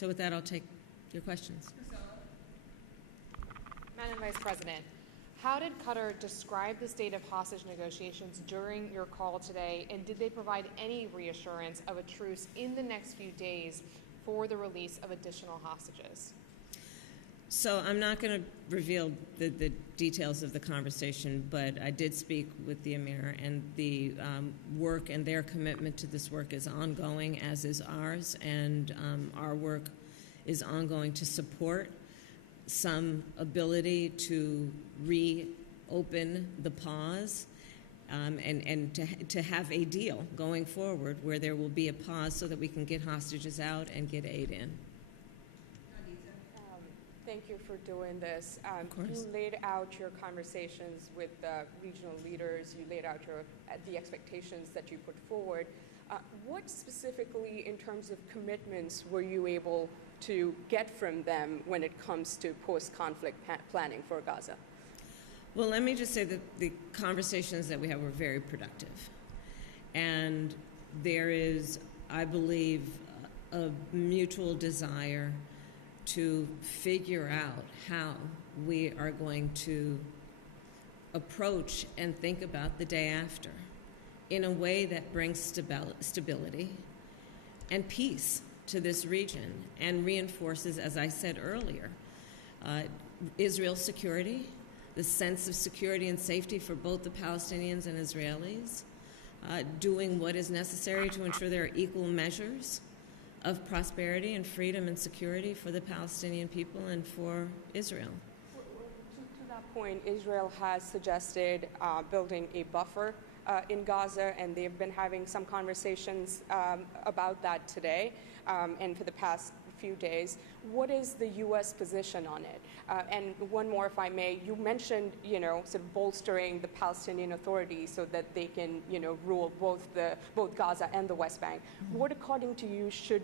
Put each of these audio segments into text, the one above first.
So with that, I'll take your questions. Madam Vice President, how did Qatar describe the state of hostage negotiations during your call today, and did they provide any reassurance of a truce in the next few days for the release of additional hostages? So I'm not going to reveal the details of the conversation, but I did speak with the Emir, and the work and their commitment to this work is ongoing, as is ours, and our work is ongoing to support some ability to reopen the pause and to have a deal going forward where there will be a pause so that we can get hostages out and get aid in. Thank you for doing this. Of course. You laid out your conversations with regional leaders. You laid out the expectations that you put forward. What specifically, in terms of commitments, were you able to get from them when it comes to post-conflict planning for Gaza? Well, let me just say that the conversations that we had were very productive. And there is, I believe, a mutual desire to figure out how we are going to approach and think about the day after in a way that brings stability and peace to this region and reinforces, as I said earlier, Israel's security, the sense of security and safety for both the Palestinians and Israelis, doing what is necessary to ensure there are equal measures of prosperity and freedom and security for the Palestinian people and for Israel. To that point, Israel has suggested building a buffer in Gaza, and they've been having some conversations about that today and for the past few days. What is the U.S. position on it? And one more, if I may. You mentioned, sort of bolstering the Palestinian Authority so that they can, rule both Gaza and the West Bank. What, according to you, should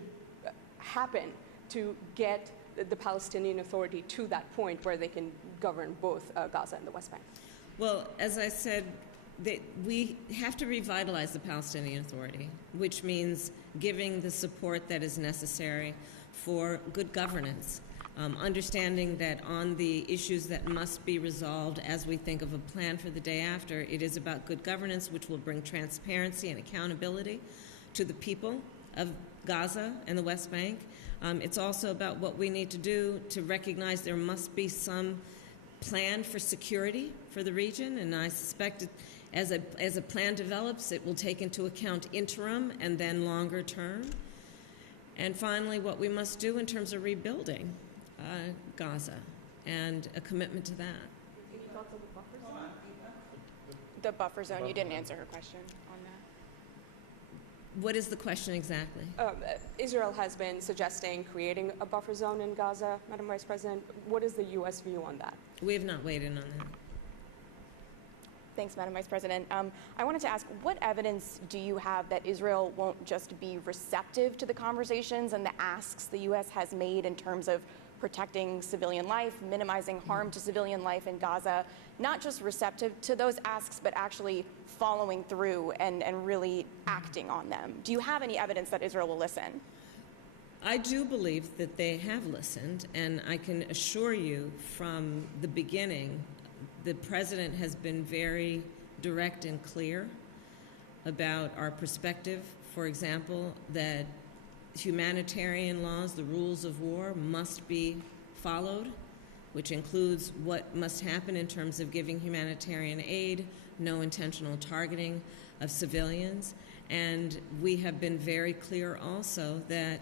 happen to get the Palestinian Authority to that point where they can govern both Gaza and the West Bank? Well, as I said, we have to revitalize the Palestinian Authority, which means giving the support that is necessary for good governance, understanding that on the issues that must be resolved as we think of a plan for the day after, it is about good governance, which will bring transparency and accountability to the people of Gaza and the West Bank. It's also about what we need to do to recognize there must be some plan for security for the region, and I suspect as a plan develops, it will take into account interim and then longer term. And finally, what we must do in terms of rebuilding Gaza and a commitment to that. Any thoughts on the buffer zone? The buffer zone, you didn't answer her question on that. What is the question exactly? Israel has been suggesting creating a buffer zone in Gaza, Madam Vice President. What is the U.S. view on that? We have not weighed in on that. Thanks, Madam Vice President. I wanted to ask, what evidence do you have that Israel won't just be receptive to the conversations and the asks the U.S. has made in terms of protecting civilian life, minimizing harm to civilian life in Gaza, not just receptive to those asks, but actually following through and really acting on them? Do you have any evidence that Israel will listen? I do believe that they have listened, and I can assure you from the beginning, the President has been very direct and clear about our perspective, for example, that humanitarian laws, the rules of war, must be followed, which includes what must happen in terms of giving humanitarian aid, no intentional targeting of civilians. And we have been very clear also that,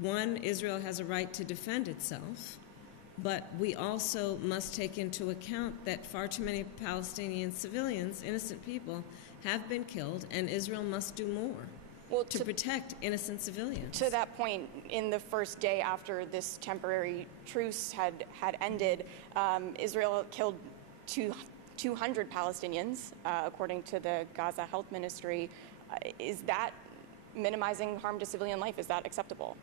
one, Israel has a right to defend itself, but we also must take into account that far too many Palestinian civilians, innocent people, have been killed, and Israel must do more to protect innocent civilians. To that point, in the first day after this temporary truce had ended, Israel killed 200 Palestinians, according to the Gaza Health Ministry. Is that minimizing harm to civilian life? Is that acceptable?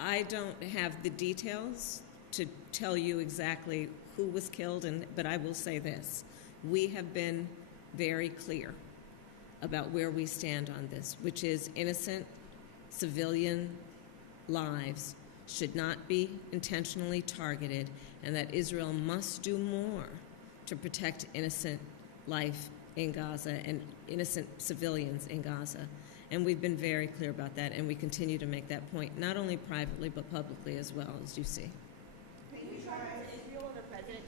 I don't have the details to tell you exactly who was killed, but I will say this. We have been very clear about where we stand on this, which is innocent civilian lives should not be intentionally targeted, and that Israel must do more to protect innocent life in Gaza and innocent civilians in Gaza. And we've been very clear about that, and we continue to make that point, not only privately but publicly as well, as you see. Israel and the president